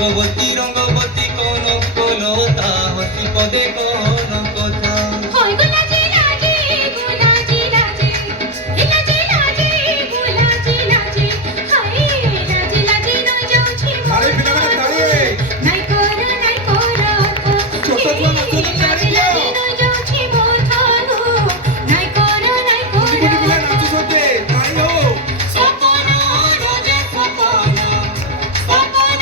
রঙ্গবতী কোন কলতা হসি পদে কোন কথা হয় গোলাজি লাজি গোলাজি লাজি লাজি লাজি গোলাজি লাজি হায় লাজি লাজি নই যাଉଛି তাড়ি পিলাମାନେ তাড়ি নাই কর ছোট ছুয়া নাচুଛନ୍ତି ତାଳି ଦିଅ নই যাଉଛି মোর খানো নাই কর କୁନି କୁନି ପିଲା ନାଚୁଛନ୍ତି ତାଳି ହଉ সপন রোজে সপন সপন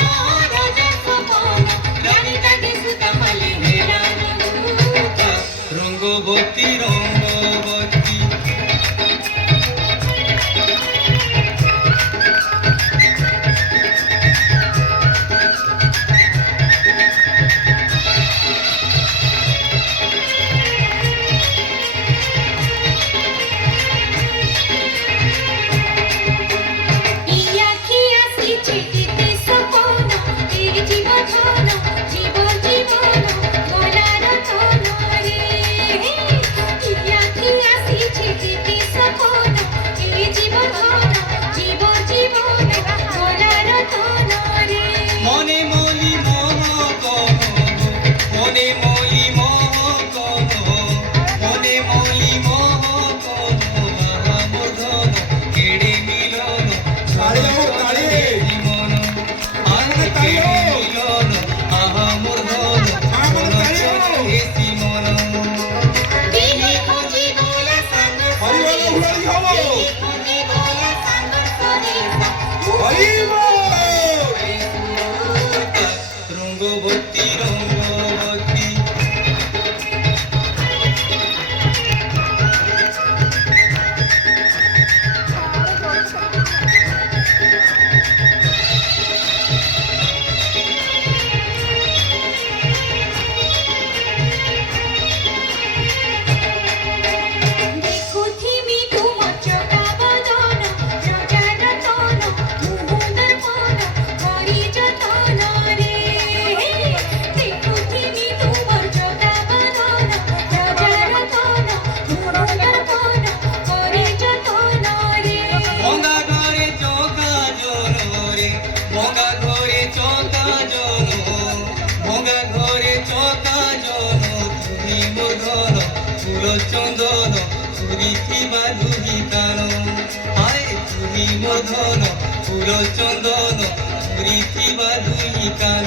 রোজে সপন রানী তাকে সুতা মালি হেরা রঙ্গবতী ইয়া কি আসিছে দিতে সপন এই জীবন জীবন জীবন গলার তন রে ইয়া কি আসিছে দিতে সপন এই জীবন জীবন জীবন গলার তন রে মনে মলি মোহ কহ মনে মলি মোহ কহ মনে মলি মোহ কহ মোর ধন কেড়ে মিলন তাଳି হଉ ତାଳି জীবন আর কেড়ে মিলন আহা মোর ধন মন চলে মন দিনে খুঁজি গোলা সাঙ্গ ହରିବୋଲ ହୁଳାଳି ହବ খুঁজি গোলা সাঙ্গ সদেশা ହରିବୋଲ রঙ্গবতী দেখুথিমি তোমার চটা বদন রাজার তন মুহুন্দর মন করি যতন রে দেখুথিমি তোমার চটা বদন রাজার তন মুহুন্দর মন করি যতন রে ভঙ্গা ঘরে চৌকা জন রে ভঙ্গা ঘরে চৌকা জন ভঙ্গা ঘরে চৌকা জন তুমি মোধন ফুল চন্দন চুরি থিবা দুহি কান আরে তুমি মোধন ফুল চন্দন চুরি থিবা দুহি কান